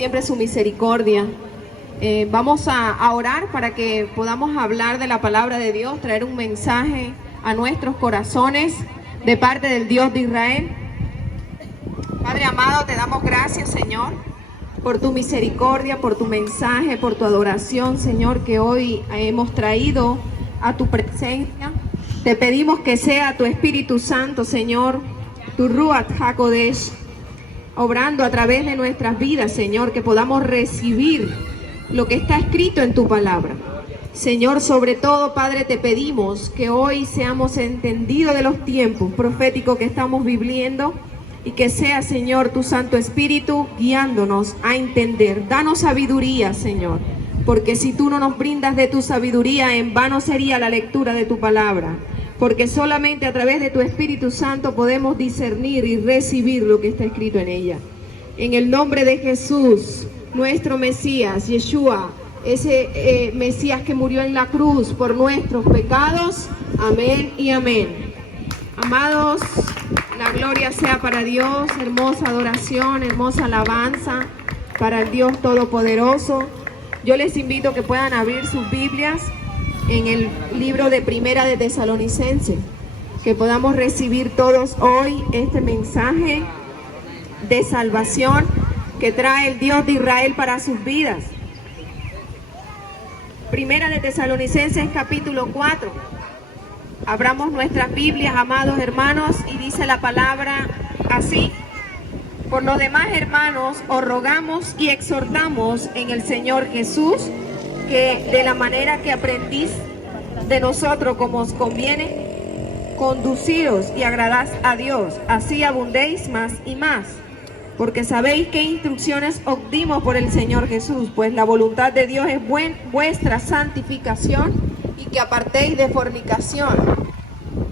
siempre su misericordia. Vamos a orar para que podamos hablar de la palabra de Dios, traer un mensaje a nuestros corazones de parte del Dios de Israel. Padre amado, te damos gracias, Señor, por tu misericordia, por tu mensaje, por tu adoración, Señor, que hoy hemos traído a tu presencia. Te pedimos que sea tu Espíritu Santo, Señor, tu Ruach HaKodesh, obrando a través de nuestras vidas, Señor, que podamos recibir lo que está escrito en tu palabra. Señor, sobre todo, Padre, te pedimos que hoy seamos entendidos de los tiempos proféticos que estamos viviendo y que sea, Señor, tu Santo Espíritu guiándonos a entender. Danos sabiduría, Señor, porque si tú no nos brindas de tu sabiduría, en vano sería la lectura de tu palabra, porque solamente a través de tu Espíritu Santo podemos discernir y recibir lo que está escrito en ella. En el nombre de Jesús, nuestro Mesías, Yeshua, ese Mesías que murió en la cruz por nuestros pecados. Amén y amén. Amados, la gloria sea para Dios, hermosa adoración, hermosa alabanza para el Dios Todopoderoso. Yo les invito a que puedan abrir sus Biblias en el libro de Primera de Tesalonicenses, que podamos recibir todos hoy este mensaje de salvación que trae el Dios de Israel para sus vidas. Primera de Tesalonicenses capítulo 4. Abramos nuestras Biblias, amados hermanos, y dice la palabra así: por lo demás, hermanos, os rogamos y exhortamos en el Señor Jesús, que de la manera que aprendís de nosotros como os conviene, conduciros y agradad a Dios, así abundéis más y más. Porque sabéis qué instrucciones os dimos por el Señor Jesús, pues la voluntad de Dios es vuestra santificación y que apartéis de fornicación.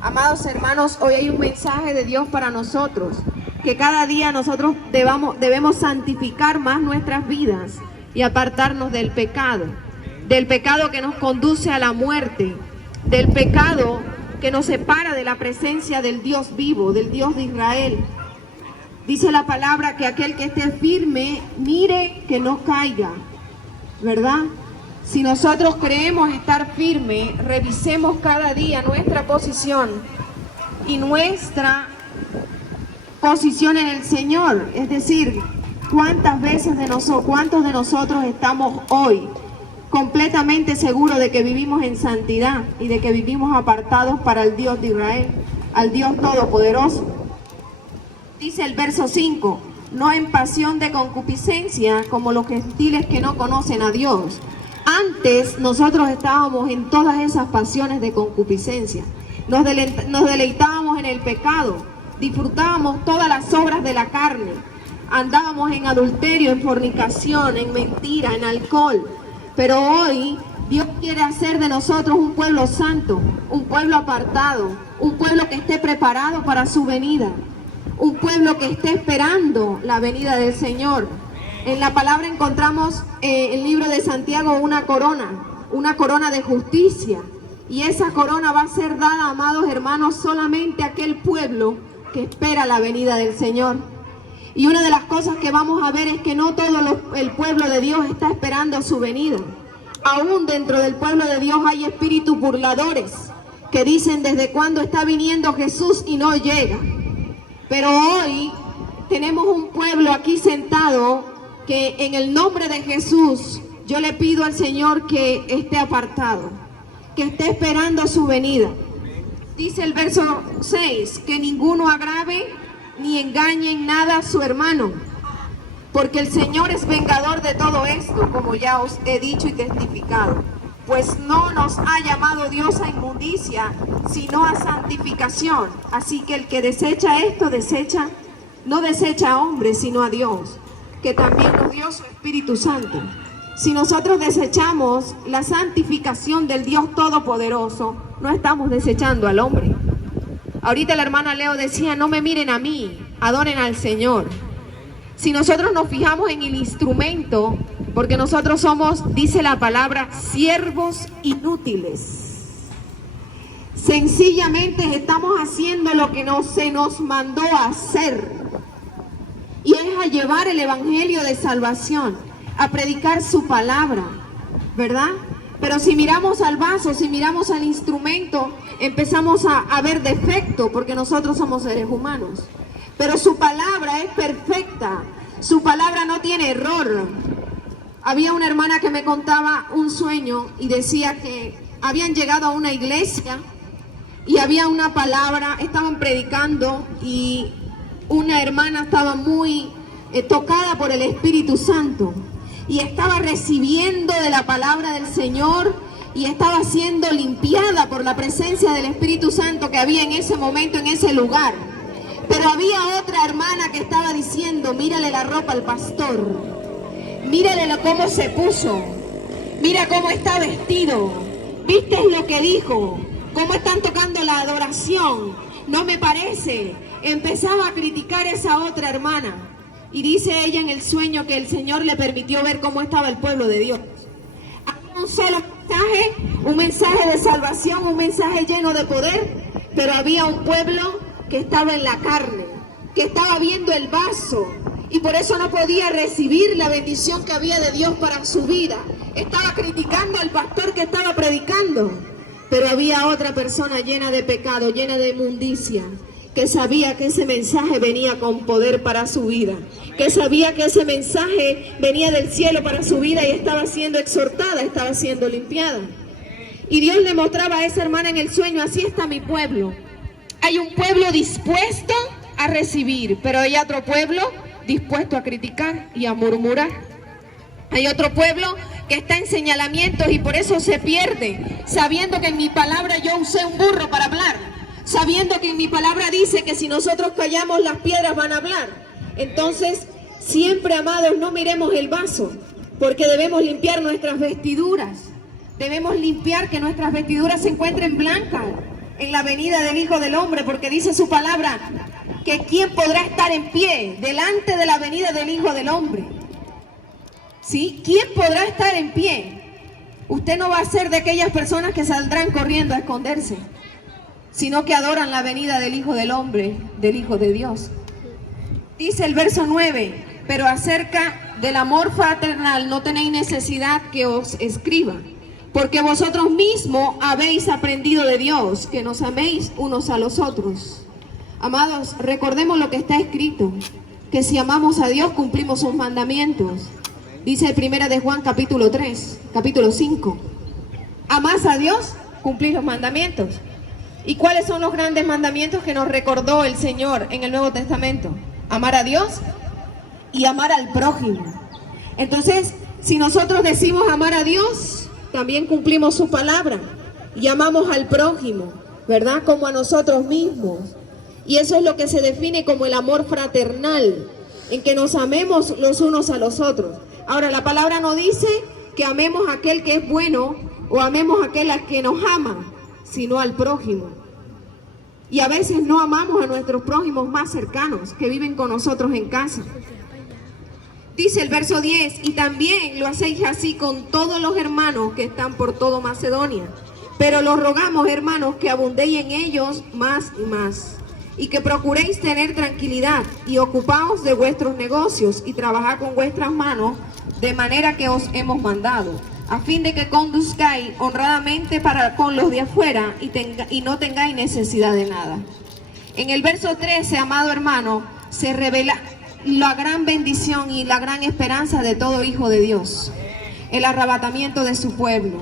Amados hermanos, hoy hay un mensaje de Dios para nosotros, que cada día nosotros debemos santificar más nuestras vidas y apartarnos del pecado que nos conduce a la muerte, del pecado que nos separa de la presencia del Dios vivo, del Dios de Israel. Dice la palabra que aquel que esté firme, mire que no caiga, ¿verdad? Si nosotros creemos estar firme, revisemos cada día nuestra posición y nuestra posición en el Señor. Es decir, cuántos de nosotros estamos hoy completamente seguros de que vivimos en santidad y de que vivimos apartados para el Dios de Israel, al Dios Todopoderoso. Dice el verso 5, no en pasión de concupiscencia como los gentiles que no conocen a Dios. Antes nosotros estábamos en todas esas pasiones de concupiscencia. Nos deleitábamos en el pecado, disfrutábamos todas las obras de la carne, andábamos en adulterio, en fornicación, en mentira, en alcohol. Pero hoy Dios quiere hacer de nosotros un pueblo santo, un pueblo apartado, un pueblo que esté preparado para su venida. Un pueblo que esté esperando la venida del Señor. En la palabra encontramos el libro de Santiago una corona de justicia. Y esa corona va a ser dada, amados hermanos, solamente a aquel pueblo que espera la venida del Señor. Y una de las cosas que vamos a ver es que no todo el pueblo de Dios está esperando su venida. Aún dentro del pueblo de Dios hay espíritus burladores que dicen desde cuándo está viniendo Jesús y no llega. Pero hoy tenemos un pueblo aquí sentado que en el nombre de Jesús yo le pido al Señor que esté apartado, que esté esperando su venida. Dice el verso 6, que ninguno agrave ni engañe en nada a su hermano, porque el Señor es vengador de todo esto, como ya os he dicho y testificado. Pues no nos ha llamado Dios a inmundicia, sino a santificación. Así que el que desecha esto, no desecha a hombres, sino a Dios, que también nos dio su Espíritu Santo. Si nosotros desechamos la santificación del Dios Todopoderoso, no estamos desechando al hombre. Ahorita la hermana Leo decía, no me miren a mí, adoren al Señor. Si nosotros nos fijamos en el instrumento, porque nosotros somos, dice la palabra, siervos inútiles. Sencillamente estamos haciendo lo que se nos mandó a hacer. Y es a llevar el evangelio de salvación, a predicar su palabra, ¿verdad? Pero si miramos al vaso, si miramos al instrumento, empezamos a ver defecto, porque nosotros somos seres humanos. Pero su palabra es perfecta, su palabra no tiene error. Había una hermana que me contaba un sueño y decía que habían llegado a una iglesia y había una palabra, estaban predicando y una hermana estaba muy tocada por el Espíritu Santo y estaba recibiendo de la palabra del Señor y estaba siendo limpiada por la presencia del Espíritu Santo que había en ese momento, en ese lugar. Pero había otra hermana que estaba diciendo, mírale la ropa al pastor, mírale cómo se puso, mira cómo está vestido, ¿viste lo que dijo? ¿Cómo están tocando la adoración? No me parece. Empezaba a criticar a esa otra hermana. Y dice ella en el sueño que el Señor le permitió ver cómo estaba el pueblo de Dios. Había un solo mensaje, un mensaje de salvación, un mensaje lleno de poder, pero había un pueblo que estaba en la carne, que estaba viendo el vaso y por eso no podía recibir la bendición que había de Dios para su vida. Estaba criticando al pastor que estaba predicando, pero había otra persona llena de pecado, llena de inmundicia, que sabía que ese mensaje venía con poder para su vida, que sabía que ese mensaje venía del cielo para su vida y estaba siendo exhortada, estaba siendo limpiada. Y Dios le mostraba a esa hermana en el sueño, así está mi pueblo. Hay un pueblo dispuesto a recibir, pero hay otro pueblo dispuesto a criticar y a murmurar. Hay otro pueblo que está en señalamientos y por eso se pierde, sabiendo que en mi palabra yo usé un burro para hablar, sabiendo que en mi palabra dice que si nosotros callamos las piedras van a hablar. Entonces, siempre, amados, no miremos el vaso, porque debemos limpiar nuestras vestiduras. Debemos limpiar que nuestras vestiduras se encuentren blancas en la venida del Hijo del Hombre, porque dice su palabra que ¿quién podrá estar en pie delante de la venida del Hijo del Hombre? ¿Sí? ¿Quién podrá estar en pie? Usted no va a ser de aquellas personas que saldrán corriendo a esconderse, sino que adoran la venida del Hijo del Hombre, del Hijo de Dios. Dice el verso 9, pero acerca del amor fraternal no tenéis necesidad que os escriba, porque vosotros mismos habéis aprendido de Dios, que nos améis unos a los otros. Amados, recordemos lo que está escrito, que si amamos a Dios cumplimos sus mandamientos. Dice primera de Juan capítulo 3, capítulo 5. ¿Amás a Dios? Cumplís los mandamientos. ¿Y cuáles son los grandes mandamientos que nos recordó el Señor en el Nuevo Testamento? Amar a Dios y amar al prójimo. Entonces, si nosotros decimos amar a Dios, también cumplimos su palabra y amamos al prójimo, ¿verdad? Como a nosotros mismos. Y eso es lo que se define como el amor fraternal, en que nos amemos los unos a los otros. Ahora, la palabra no dice que amemos a aquel que es bueno o amemos a aquel que nos ama, sino al prójimo. Y a veces no amamos a nuestros prójimos más cercanos, que viven con nosotros en casa. Dice el verso 10, y también lo hacéis así con todos los hermanos que están por todo Macedonia. Pero los rogamos, hermanos, que abundéis en ellos más y más, y que procuréis tener tranquilidad, y ocupaos de vuestros negocios, y trabajad con vuestras manos, de manera que os hemos mandado, a fin de que conduzcáis honradamente para con los de afuera, y no tengáis necesidad de nada. En el verso 13, amado hermano, se revela la gran bendición y la gran esperanza de todo hijo de Dios, el arrebatamiento de su pueblo.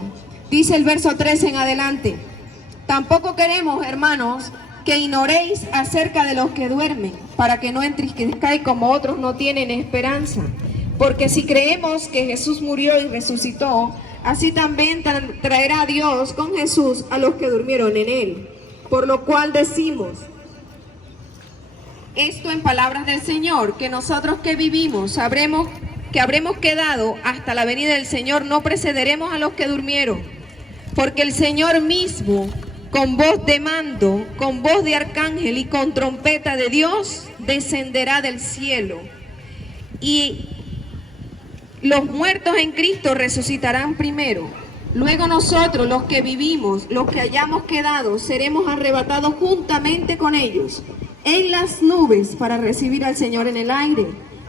Dice el verso 13 en adelante, tampoco queremos, hermanos, que ignoréis acerca de los que duermen, para que no entristezcáis como otros no tienen esperanza. Porque si creemos que Jesús murió y resucitó, así también traerá Dios con Jesús a los que durmieron en él. Por lo cual decimos esto en palabras del Señor, que nosotros que vivimos sabremos que habremos quedado hasta la venida del Señor, no precederemos a los que durmieron. Porque el Señor mismo, con voz de mando, con voz de arcángel y con trompeta de Dios, descenderá del cielo. Y los muertos en Cristo resucitarán primero. Luego nosotros, los que vivimos, los que hayamos quedado, seremos arrebatados juntamente con ellos en las nubes para recibir al Señor en el aire.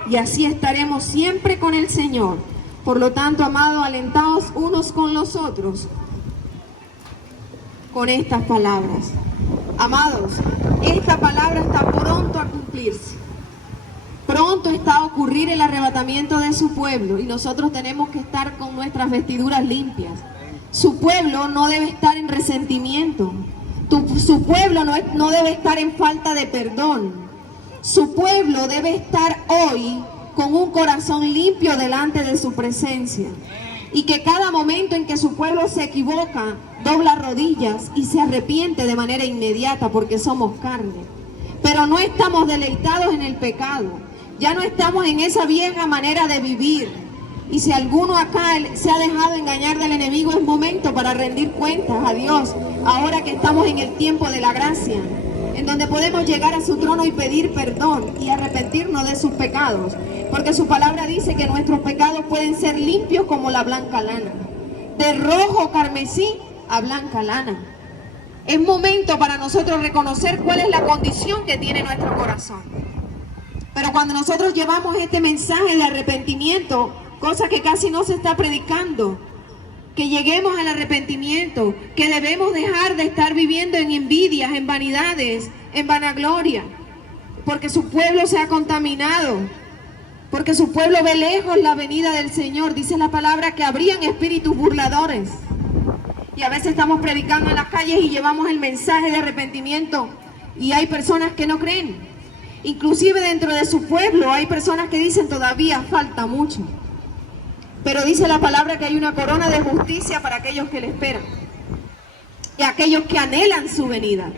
y así estaremos siempre con el Señor. Por lo tanto, amados, alentaos unos con los otros con estas palabras. Amados, esta palabra está pronto a cumplirse. Pronto está a ocurrir el arrebatamiento de su pueblo y nosotros tenemos que estar con nuestras vestiduras limpias. Su pueblo no debe estar en resentimiento. Su pueblo no debe estar en falta de perdón. Su pueblo debe estar hoy con un corazón limpio delante de su presencia. Y que cada momento en que su pueblo se equivoca, dobla rodillas y se arrepiente de manera inmediata, porque somos carne. Pero no estamos deleitados en el pecado. Ya no estamos en esa vieja manera de vivir. Y si alguno acá se ha dejado engañar del enemigo, es momento para rendir cuentas a Dios. Ahora que estamos en el tiempo de la gracia, en donde podemos llegar a su trono y pedir perdón y arrepentirnos de sus pecados. Porque su palabra dice que nuestros pecados pueden ser limpios como la blanca lana. De rojo carmesí a blanca lana. Es momento para nosotros reconocer cuál es la condición que tiene nuestro corazón. Pero cuando nosotros llevamos este mensaje de arrepentimiento, cosa que casi no se está predicando, que lleguemos al arrepentimiento, que debemos dejar de estar viviendo en envidias, en vanidades, en vanagloria, porque su pueblo se ha contaminado, porque su pueblo ve lejos la venida del Señor. Dice la palabra que habrían espíritus burladores. Y a veces estamos predicando en las calles y llevamos el mensaje de arrepentimiento y hay personas que no creen. Inclusive dentro de su pueblo hay personas que dicen todavía falta mucho. Pero dice la palabra que hay una corona de justicia para aquellos que le esperan y aquellos que anhelan su venida.